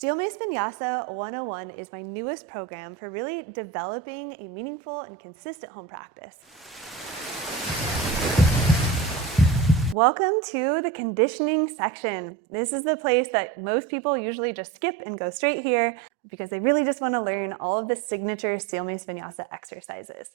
Steel Mace Vinyasa 101 is my newest program for really developing a meaningful and consistent home practice. Welcome to the conditioning section. This is the place that most people usually just skip and go straight here because they really just want to learn all of the signature Steel Mace Vinyasa exercises.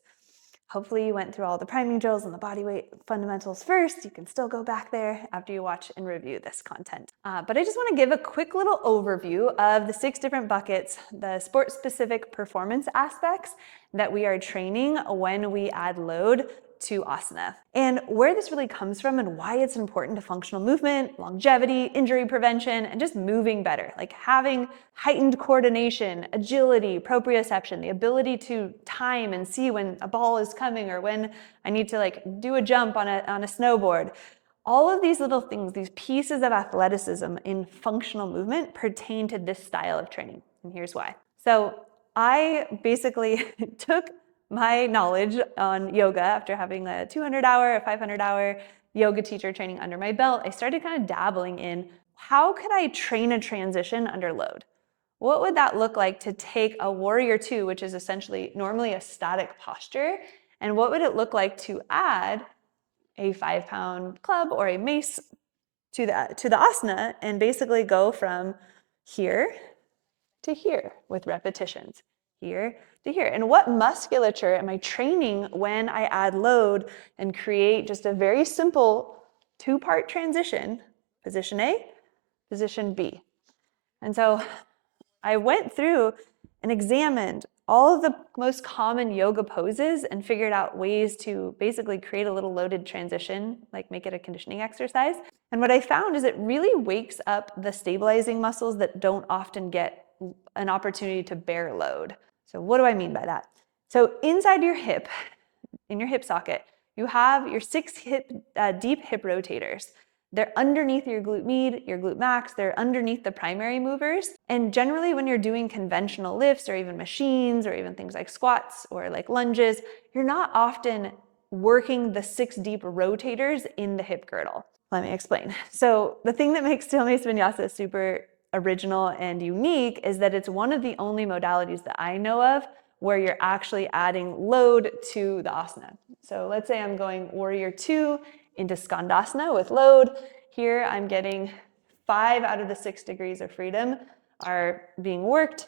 Hopefully you went through all the priming drills and the body weight fundamentals first. You can still go back there after you watch and review this content. But I just want to give a quick little overview of the 6 different buckets, the sport-specific performance aspects that we are training when we add load to asana, and where this really comes from and why it's important to functional movement, longevity, injury prevention, and just moving better, like having heightened coordination, agility, proprioception, the ability to time and see when a ball is coming or when I need to do a jump on a snowboard. All of these little things, these pieces of athleticism in functional movement pertain to this style of training, and here's why. So I basically took my knowledge on yoga after having a 200-hour, a 500-hour yoga teacher training under my belt. I started kind of dabbling in how could I train a transition under load? What would that look like to take a warrior 2, which is essentially normally a static posture, and what would it look like to add a 5-pound club or a mace to the asana and basically go from here to here with repetitions, here to here. And what musculature am I training when I add load and create just a very simple 2-part transition, position A, position B. And so I went through and examined all of the most common yoga poses and figured out ways to basically create a little loaded transition, like make it a conditioning exercise. And what I found is it really wakes up the stabilizing muscles that don't often get an opportunity to bear load. So what do I mean by that? So inside your hip, in your hip socket, you have your 6 deep hip rotators. They're underneath your glute med, your glute max, they're underneath the primary movers. And generally when you're doing conventional lifts or even machines or even things like squats or like lunges, you're not often working the 6 deep rotators in the hip girdle. Let me explain. So the thing that makes Steel Mace Vinyasa super original and unique is that it's one of the only modalities that I know of where you're actually adding load to the asana. So let's say I'm going warrior 2 into skandasana with load. Here I'm getting 5 out of the 6 degrees of freedom are being worked.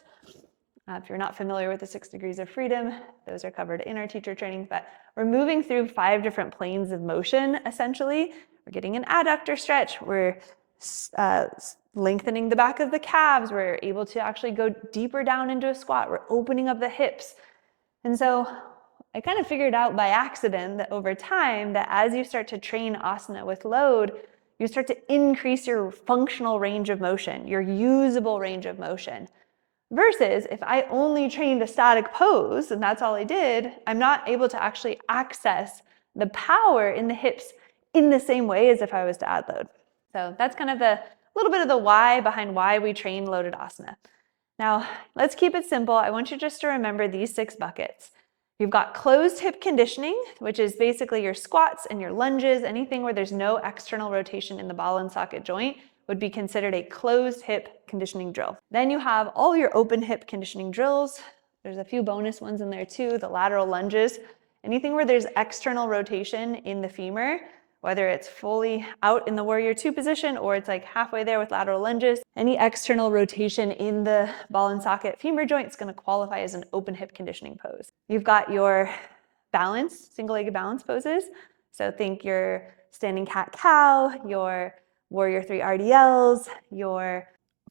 If you're not familiar with the 6 degrees of freedom, those are covered in our teacher training, but we're moving through 5 different planes of motion, essentially. We're getting an adductor stretch. We're lengthening the back of the calves. We're able to actually go deeper down into a squat. We're opening up the hips. And so I kind of figured out by accident that over time, that as you start to train asana with load, you start to increase your functional range of motion, your usable range of motion. Versus if I only trained a static pose and that's all I did, I'm not able to actually access the power in the hips in the same way as if I was to add load. So that's kind of the little bit of the why behind why we train loaded asana. Now, let's keep it simple. I want you just to remember these 6 buckets. You've got closed hip conditioning, which is basically your squats and your lunges, anything where there's no external rotation in the ball and socket joint would be considered a closed hip conditioning drill. Then you have all your open hip conditioning drills. There's a few bonus ones in there too, the lateral lunges. Anything where there's external rotation in the femur, whether it's fully out in the warrior 2 position or it's like halfway there with lateral lunges, any external rotation in the ball and socket femur joint is going to qualify as an open hip conditioning pose. You've got your balance, single-legged balance poses. So think your standing cat-cow, your warrior 3 RDLs, your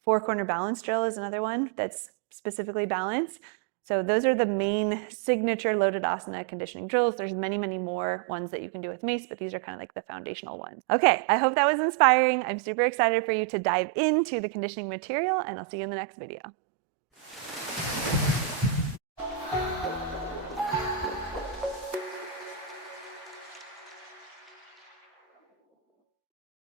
4-corner balance drill is another one that's specifically balanced. So those are the main signature loaded asana conditioning drills. There's many, many more ones that you can do with Mace, but these are kind of like the foundational ones. Okay, I hope that was inspiring. I'm super excited for you to dive into the conditioning material, and I'll see you in the next video.